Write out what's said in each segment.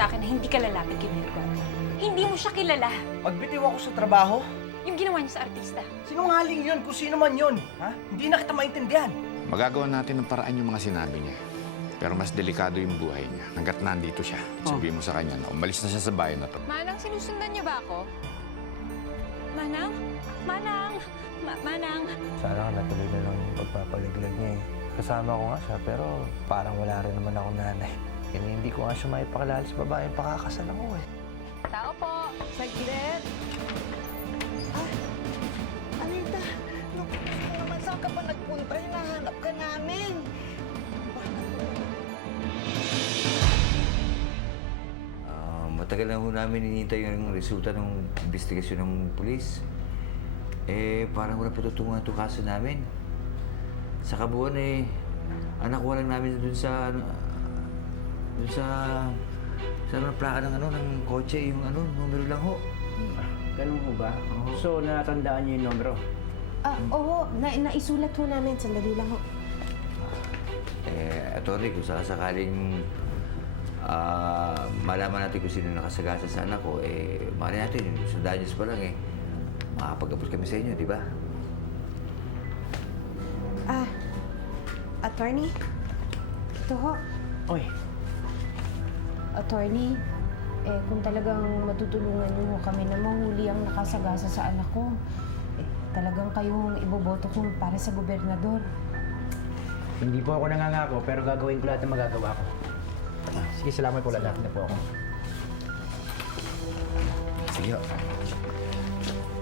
sa akin na hindi ka lalapit kay Mayor Guadra. Hindi mo siya kilala. Magbitiw ako sa trabaho? Yung ginawa niya sa artista. Sinungaling yun kung sino man yun. Ha? Hindi na kita maintindihan. Magagawa natin ng paraan yung mga sinabi niya. Pero mas delikado yung buhay niya. Hanggat nandito siya, sabihin mo sa kanya na umalis na siya sa bayan na to. Manang, sinusundan niya ba ako? Manang? Manang! Manang! Sana ka natuloy na lang yung pagpapalaglag niya eh. Kasama ko nga siya, pero parang wala rin naman akong nanay. Kaya hindi ko nga siya maipakilala sa babaeng pakakasal ako eh. Tao po! Saglit! Ay, Anita, naku naman, saan ka pa nagpunta? Hinahanap ka namin. Matagal na ho namin hinihintay yung resulta ng investigasyon ng pulis. Parang wala patutungan ito kaso namin. Sa kabuuan anak ko lang namin dun sa plaka ng kotse, yung numero lang ho. Ganun ho ba? So, natandaan niyo yung numero? Oo. Naisulat ho namin. Sandali lang ho. Atty, kung sakaling malaman natin kung sino nakasagasa sa anak ko, mali natin, sa Danyos pa lang makapag-apos kami sa inyo, di ba? Attorney? Ito ho. Oy, Attorney, kung talagang matutulungan niyo ho kami na mahuli ang nakasagasa sa anak ko, talagang kayong iboboto ko para sa gobernador. hindi po ako nangangako, pero gagawin ko lahat ng magagawa ko. Sige, salamat po. Lalapit na po ako. Sige ho.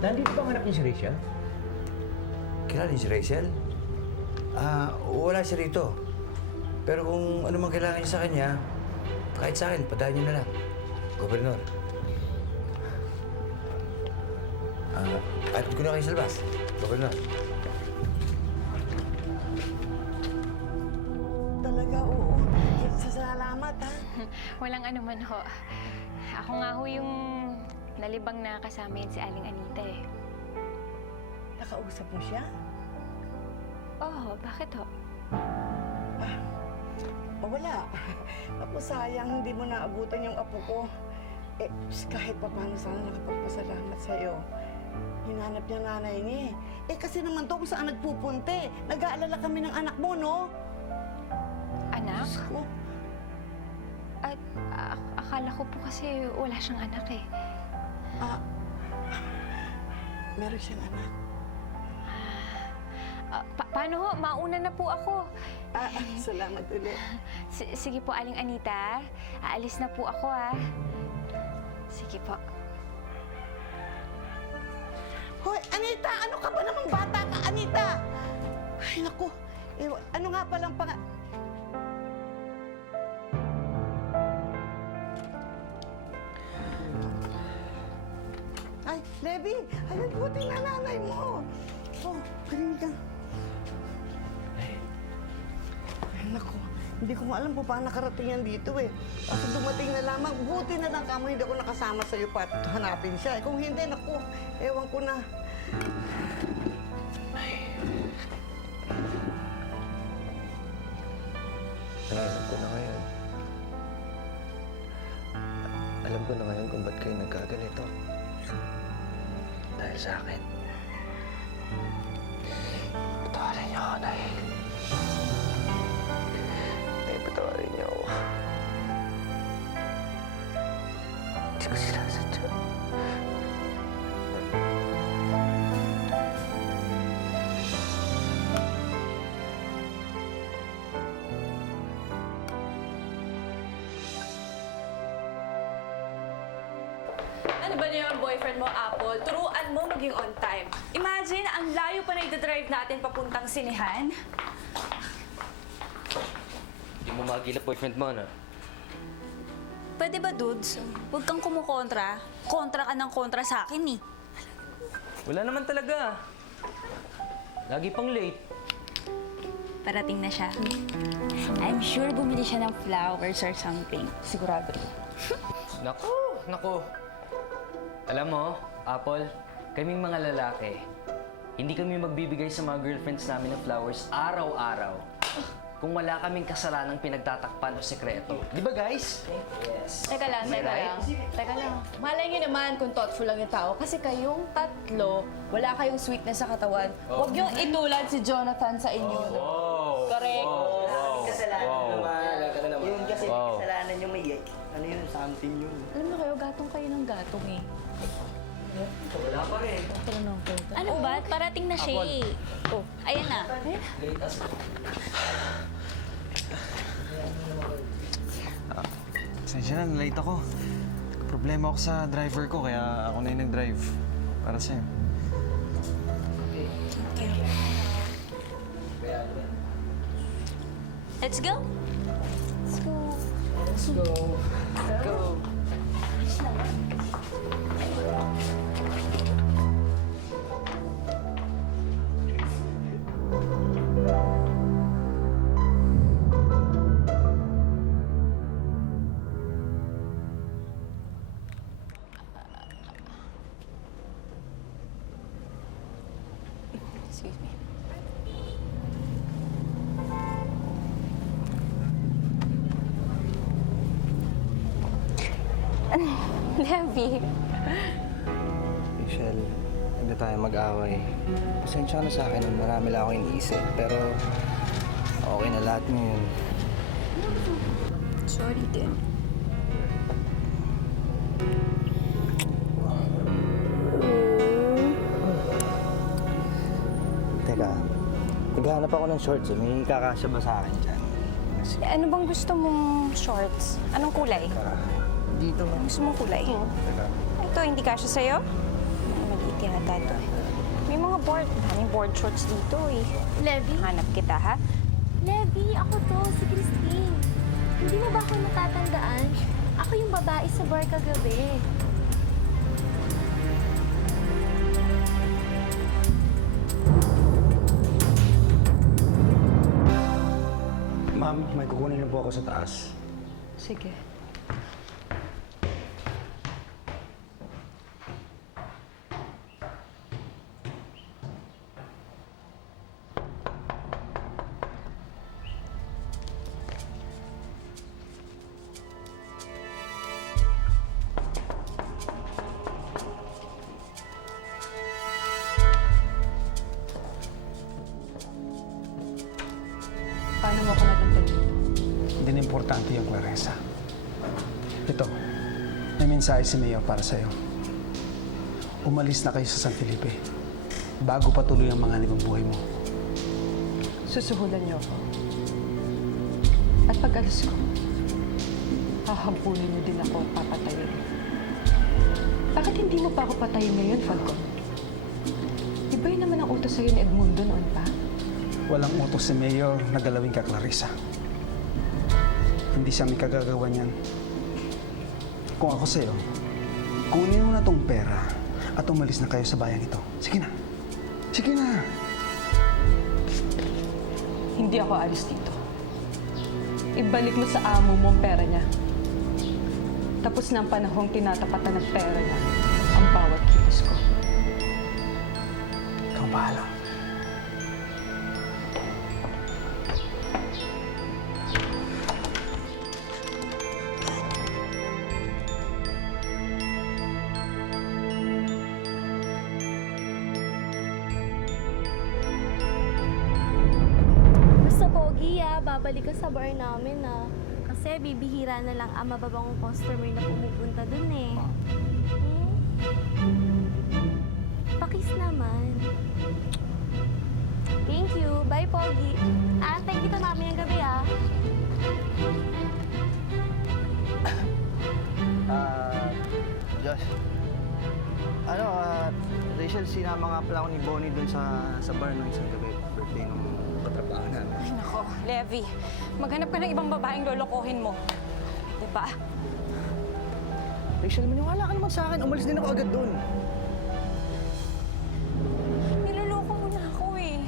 Nandito ba ang anak niyo si Rachel? Kilala niyo si Rachel? Wala siya rito. Pero kung ano man kailangan niyo sa kanya, kahit sa akin, padaan niyo na lang. Gobernador. At ko na kayo sa labas. Gobernador. Talaga, oo. Salamat, ha? Walang anuman ho. Ako nga ho yung nalibang na kasama yun si Aling Anita eh. Nakausap mo siya? Oh, bakit ho? O wala. Ako sayang, hindi mo naabutan yung apo ko. Kahit pa paano sana nakapagpasalamat sa'yo. Hinanap niya nanay niya eh. Kasi naman to kung saan nagpupunte. Nag-aalala kami ng anak mo, no? Anak? Diyos ko. At akala ko po kasi wala siyang anak eh. Meron siyang anak. Paano ho? Mauna na po ako. Salamat ulit. Sige po, Aling Anita. Aalis na po ako, ah. Sige po. Hoy, Anita! Ano ka ba namang bata ka, Anita? Ay, naku. Ano nga palang Ay, Levi! Ayun, buti na nanay mo. Oh, kalinig ka. Ay, naku. Hindi ko alam kung paano nakarating yan dito eh. Kasi dumating na lamang, buti na lang kamo hindi ako nakasama sa'yo pa at hanapin siya. Kung hindi, naku, ewan ko na. Alam ko na ngayon. Alam ko na ngayon kung ba't kayo nagkaganito. Dahil sa akin. Patawarin niyo ako, Nay. Nay, patawarin niyo ako. Hindi ko sinasadya. Ano ba na yung boyfriend mo, Apple? Turuan mo maging on time. Imagine, ang layo pa na i-drive natin papuntang sinehan. Hindi mo makagilap boyfriend mo, no? Pwede ba, dudes? Huwag kang kumukontra. Kontra ka ng kontra sa akin, eh. Wala naman talaga. Lagi pang late. Parating na siya. I'm sure bumili siya ng flowers or something. Sigurado. Naku. Alam mo, Apple, kaming mga lalaki, hindi kami magbibigay sa mga girlfriends namin ng flowers araw-araw. kung wala kaming kasalanang pinagtatakpan o sekreto. Di ba, guys? Teka lang. Teka lang. Malay niyo naman kung thoughtful lang yung tao. Kasi kayong tatlo, wala kayong sweetness sa katawan. Huwag niyong itulad si Jonathan sa inyo. Correct? Kasalanan naman. Yun kasi kasalanan yung may ano yun, something yun. Alam mo kayo, gatong kayo ng gatong eh. Wala pa rin. Ano ba? Parating na siya eh. Oh, ayan na. Pasensya na, late ako. Problema ako sa driver ko, kaya ako na yung nag-drive. Para sa'yo. Let's go. Excuse me. Levi. Rachel, hindi tayo mag-away. Pasensya ka na sa akin, marami lang ako iniisip. Pero okay na lahat ngayon. Sorry din. Teka, naghahanap ako ng shorts eh. May kakasya ba sa akin dyan? Ano bang gusto mong shorts? Anong kulay? Dito lang. Gusto mong kulay? Teka. Ito, hindi kasya sa'yo? Maliit yata ito. May mga daming board shorts dito eh. Levi? Hanap kita, ha? Levi, ako to, si Christine. Hindi mo ba ako natatandaan? Ako yung babae sa bar kagabi. Ma'am, may kukunin na po ako sa taas. Sige. Paano mo ako napunta dito? Hindi na importante yung Clarissa. Ito, may mensahe si Mayor para sa'yo. Umalis na kayo sa San Felipe bago patuloy ang mga ng buhay mo. Susuhulan niyo ako. At pag-alis ko, hahabulin niyo din ako at papatayin. Bakit hindi mo pa ako patayin ngayon, Falcon? Di ba yun naman ang utos sa'yo ni Edmundo noon pa? Walang utos si Mayor na galawin ka, Clarissa. Hindi siya may kagagawa niyan. Kung ako sa'yo, kunin mo na tong pera at umalis na kayo sa bayang ito. Sige na. Sige na. Hindi ako alis dito. Ibalik mo sa amo mo ang pera niya. Tapos na ang panahong tinatapatan ng pera niya ang bawat kilos ko. Ikaw ang bahala. Basta pogi babalik ka sa bar namin Kasi bibihira na lang ang mababangong customer na pumupunta dun eh. Pakis naman. Thank you. Bye, Pogi. Thank you to namin yung gabi Josh. Rachel, sinama nga pala ako ni Bonnie dun sa bar nung isang gabi. Birthday nung katrabaho namin. Ay, nako, Levi. Maghanap ka ng ibang babaeng lolokohin mo. Diba? Rachel, maniwala ka naman sa akin. Umalis din ako agad dun. Niloloko mo na ako eh.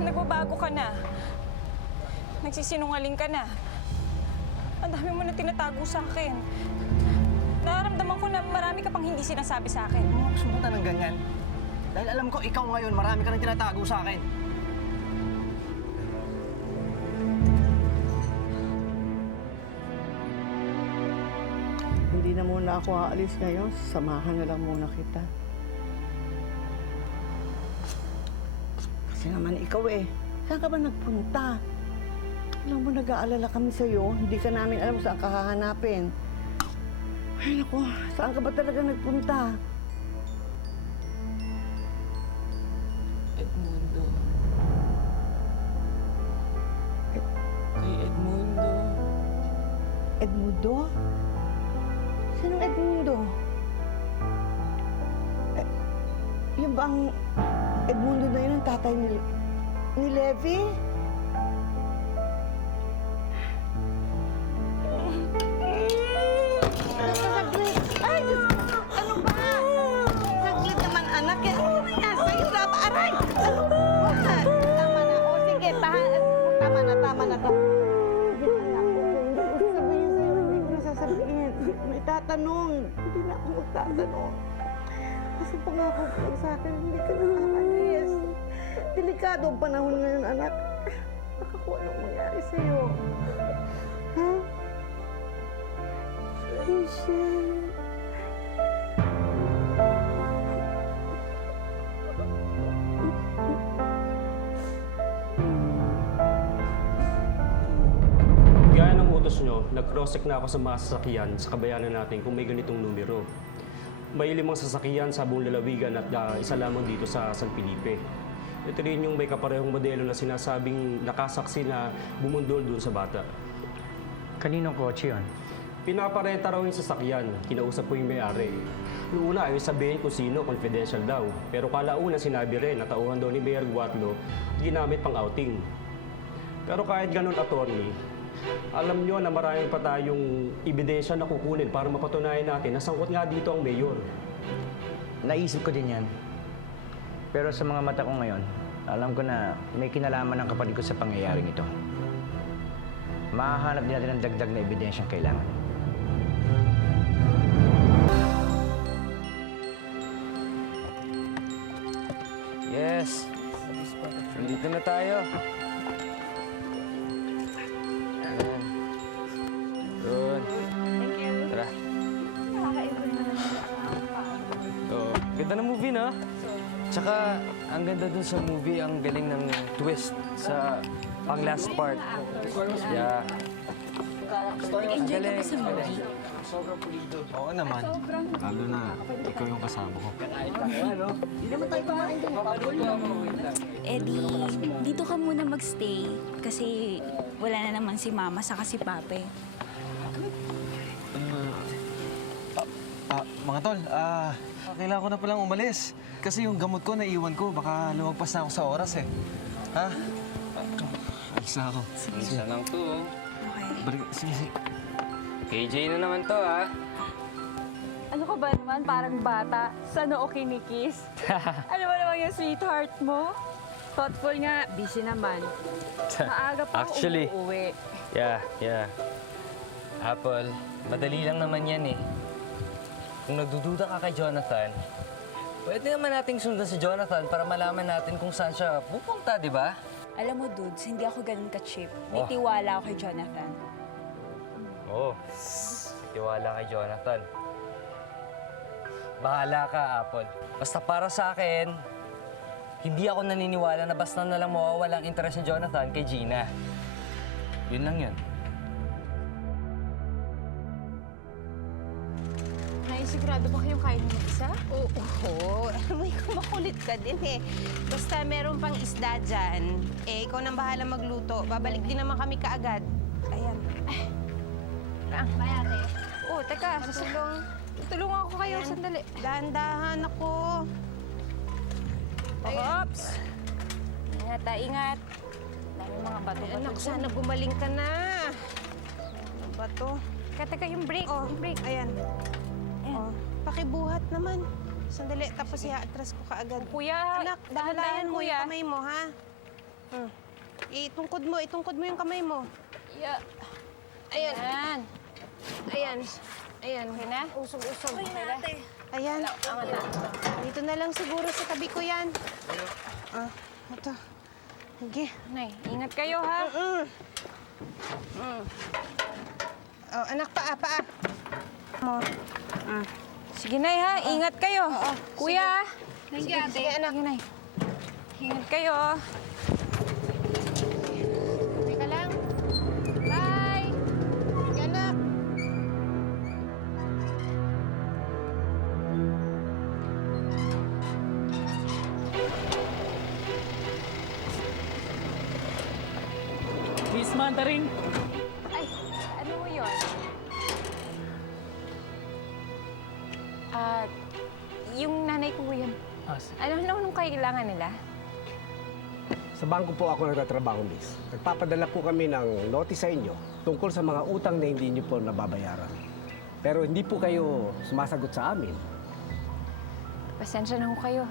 Nagbabago ka na. Nagsisinungaling ka na. Ang dami mo na tinatago sa akin. Nararamdaman ko na marami ka pang hindi sinasabi sa akin. Huwag mo sumuta ng ganyan. Dahil alam ko, ikaw ngayon, marami ka nang tinatago sa akin. hindi na muna ako aalis ngayon. Samahan na lang muna kita. Kasi naman ikaw saan ka ba nagpunta? Alam mo, nag-aalala kami sa'yo. Hindi ka namin alam saan ka hahanapin. Ay, naku, saan ka ba talaga nagpunta? Edmundo. Kay Edmundo. Edmundo? Sinong Edmundo? Yung bang Edmundo na yun ang tatay ni Levi? Saglit! Ay, Diyos ko! Ano ba? Saglit naman, anak. Ano nangyari sa'yo? Aray! Ano ba? Tama na. O, sige. Tama na. Sige, anak. Hindi ko sasabihin. Hindi ko na itatanong. Hindi na ako magtatanong. Kasi pangako ko sa akin, hindi ka nakakalis. Delikado ang panahon ngayon, anak. Baka kung anong mangyari sa'yo. Ha? Rachel. Gaya ng utos nyo, nag-cross-check na ako sa mga sasakyan sa kabayanan natin kung may ganitong numero. May 5 sasakyan sa buong lalawigan at isa lamang dito sa San Felipe. Ito rin yung may kaparehong modelo na sinasabing nakasaksi na bumundol doon sa bata. Kaninong kotse yun? Pinaparenta raw yung sasakyan, kinausap ko yung may-ari. Noong una, ayaw sabihin kung sino, confidential daw. Pero kalauna sinabi rin na tauhan daw ni Mayor Guatlo ginamit pang outing. Pero kahit ganun, attorney, alam nyo na maraming pa tayong ebidensya na kukunin para mapatunayan natin na sangkot nga dito ang mayor. Naisip ko din yan. Pero sa mga mata ko ngayon, alam ko na may kinalaman ng kapatid ko sa pangyayaring ito. Mahahanap din natin ang dagdag na ebidensyang kailangan. Yes! Nandito na tayo. Doon. Thank you. Tara. Nakaka-enjoy na naman. Ganda ng movie, no? Tsaka, ang ganda dun sa movie, ang galing ng twist sa pang last part. Yeah. Nag-enjoy ka ba sa movie? Oo naman. Lalo na, ikaw yung kasama ko. Eddie, dito ka muna magstay kasi wala na naman si Mama saka si Pape. Mga tol, kailangan ko na palang umalis. Kasi yung gamot ko, naiwan ko. Baka lumagpas na ako sa oras Ha? Alis na ako. Isa lang to. Balik, sige. KJ na naman to, ha? Ano ka ba naman? Parang bata. Sa noo kinikiss. Ano ba naman yung sweetheart mo? Thoughtful nga. Busy naman. Maaga pa Actually, umuwi. Yeah. Apple, madali lang naman yan eh. Kung nagdududa ka kay Jonathan, pwede naman nating sundan si Jonathan para malaman natin kung saan siya pupunta, di ba? Alam mo, dudes, hindi ako ganun ka-cheap. May tiwala ako kay Jonathan. Oo. Tiwala kay Jonathan. Bahala ka, Apple. Basta para sa akin, hindi ako naniniwala na basta na lang mawawala ang interes ni Jonathan kay Gina. Yun lang yun. Sigurado ba kayong kain mo isa? Oo. May kumakulit ka din Basta meron pang isda dyan, ikaw nang bahala magluto. Babalik din naman kami kaagad. Ayan. Bayate. Oh, teka. Tutulungan ko kayo. Ayan. Sandali. Dahan-dahan ako. Ops! Ingat. Dami mga bato-bato. Anak, sana gumaling ka na. Ano ba to? Teka, yung break. Oh, yung break. Ayan. Oh, pakibuhat naman. Sandali, tapos i-atras ko kaagad. Kuya, Anak, dahan-dahan mo yung kamay mo, ha? Itungkod mo yung kamay mo. Yeah. Ayan. Ayan. Okay na? Usog-usog. Ayan. Dito na lang siguro sa tabi ko yan. Ito. Sige. Nay, ingat kayo, ha? Oh, anak, paa. Sige, Nay, ha? Ingat kayo. Kuya. Thank you, ate. Sige, anak. Sige, Nay. Ingat kayo. Teka lang. Bye! Sige, anak. Miss Mandarin! Ay, ano mo yun? Yung nanay ko yun. Anong kailangan nila? Sa bangko po ako nagtatrabaho, miss. Nagpapadala po kami ng notice sa inyo tungkol sa mga utang na hindi niyo po nababayaran. Pero hindi po kayo sumasagot sa amin. Pasensya na ho kayo.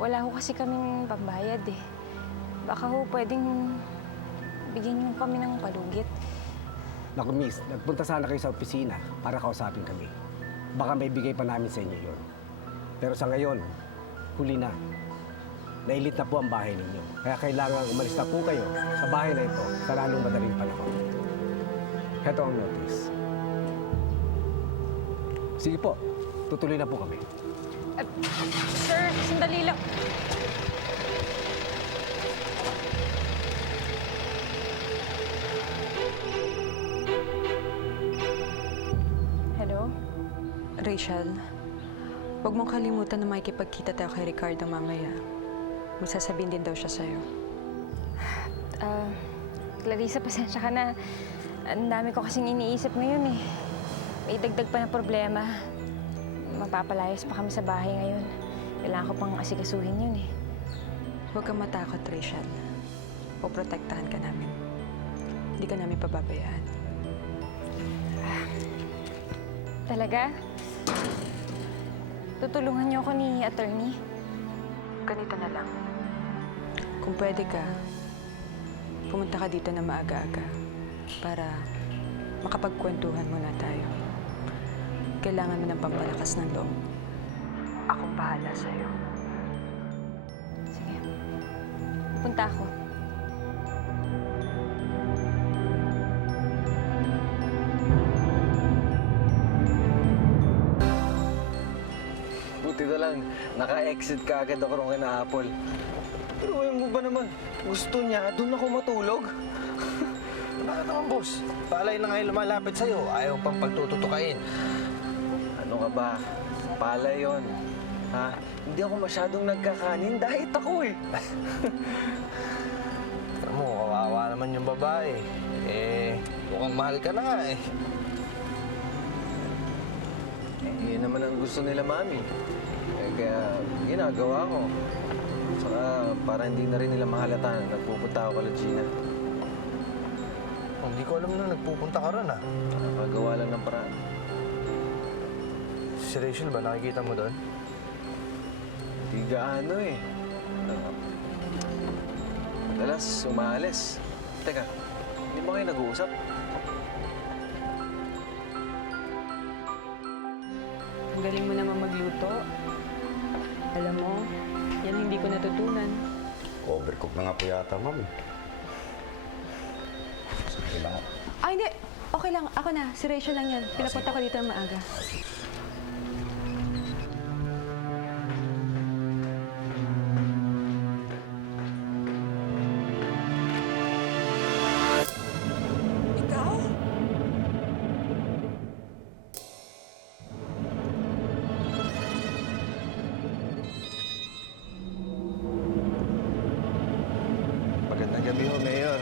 Wala ho kasi kaming pambayad eh. Baka ho pwedeng bigyan niyo kami ng palugit. Naku, miss, nagpunta sana kayo sa opisina para kausapin kami. Baka may bigay pa namin sa inyo yon. Pero sa ngayon, huli na. Nailit na po ang bahay ninyo. Kaya kailangan umalis na po kayo sa bahay na ito sa lalong madaling panahon. Heto ang notice. Sige po, tutuloy na po kami. Sir, sandali lang. Hello? Rachel, huwag mong kalimutan na makikipagkita tayo kay Ricardo mamaya. May sasabihin din daw siya sa'yo. Clarissa, pasensya ka na. Ang dami ko kasing iniisip ngayon eh. May dagdag pa na problema. Mapapalayas pa kami sa bahay ngayon. Kailangan ko pang asikasuhin yun eh. Huwag kang matakot, Rachel. Poprotektahan ka namin. Hindi ka namin pababayaan. Talaga? Tutulungan niyo ako ni attorney? Ganito na lang. Kung pwede ka, pumunta ka dito na maaga-aga para makapagkwentuhan muna tayo. Kailangan mo ng pampalakas ng loob. Akong bahala sa'yo. Sige. Punta ako. Buti na lang, naka-exit ka agad ako rin kina Apple. Pero ayaw mo ba naman, gusto niya, doon ako matulog? Bakit naman, boss? Palay na ngayon lumalapit sa'yo. Ayaw pang pagtututukain. Ano ka ba? Palay yon. Ha? Hindi ako masyadong nagkakanin. Diet ako eh. Alam mo, kawawa naman yung babae. Mukhang mahal ka na nga eh. Yun naman ang gusto nila, mami. Kaya ginagawa ko. Saka para hindi na rin nila mahalata, nagpupunta ako kala Gina. Hindi ko alam na nagpupunta ka ron ah. Nakagawa lang ng paraan. Si Rachel ba, nakikita mo doon? Di gaano eh. Madalas, umaalis. Teka, hindi ba kayo nag-uusap? Ang galing mo naman magluto. Alam mo, yan hindi ko natutunan. Overcook na nga po yata, ma'am. Sige lang. Hindi. Okay lang. Ako na. Si Rachel lang yan. Pinapunta ko dito ng maaga. Magandang gabi ho, Mayor.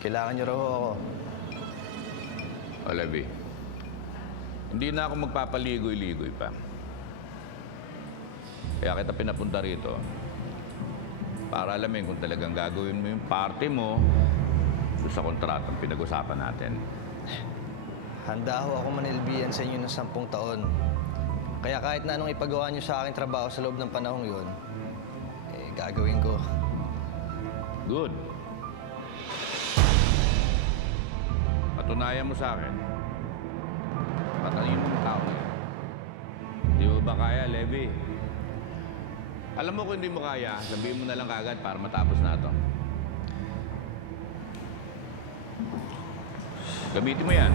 Kailangan niyo raw ako. Olavi, hindi na ako magpapaligoy-ligoy pa. Kaya kita pinapunta rito para alamin kung talagang gagawin mo yung party mo doon sa kontratang pinag-usapan natin. Handa ho ako manilbihan sa inyo ng 10 taon. Kaya kahit na anong ipagawa niyo sa aking trabaho sa loob ng panahong yun, gagawin ko. Good. Patunayan mo sa akin. Patayin mo ang tao na yun. Di mo ba kaya, Levi? Alam mo kung hindi mo kaya, sabihin mo na lang kagad para matapos na ito. Gamitin mo yan.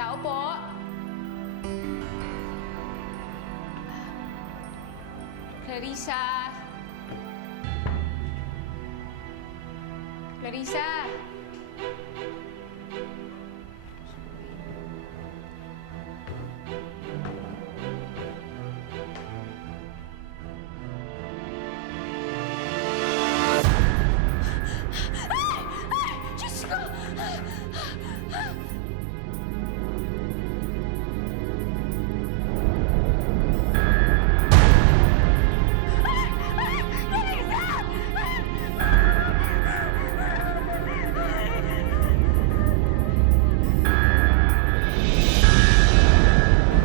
Tao po. Clarissa. Clarissa. Diyos ko!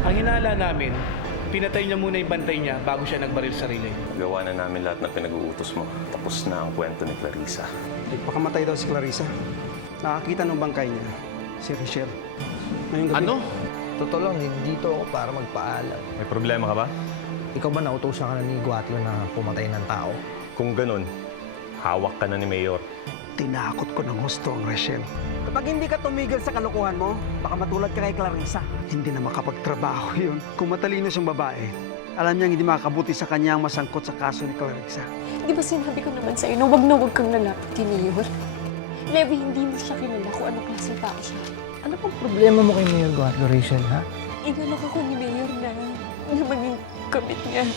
Ang hinala namin, pinatay niya muna yung bantay niya bago siya nagbaril sa sarili. Gawa na namin lahat ng pinag-uutos mo. Tapos na ang kwento ni Clarissa. Nagpakamatay daw si Clarissa. Nakakita ng bangkay niya, si Rochelle. Ngayong gabi. Ano? Totoo lang, dito ako para magpaalam. May problema ka ba? Ikaw ba nautosan ka na ni Guatlo na pumatay ng tao? Kung ganun, hawak ka na ni Mayor. Tinakot ko ng husto ang Rochelle. Kapag hindi ka tumigil sa kalokohan mo, baka matulad ka kay Clarissa. Hindi na makapagtrabaho yun. Kung matalino siyang babae, alam niyang hindi makakabuti sa kanya ang masangkot sa kaso ni Clarissa. Di ba sinabi ko naman sa'yo na wag kang lalapit kay Mayor? Levi, hindi mo siya kilala kung anong klaseng tao siya. Ano pang problema mo kay Mayor Guatlo, Rachel, ha? Inalok ako ni Mayor na maging kabit niya.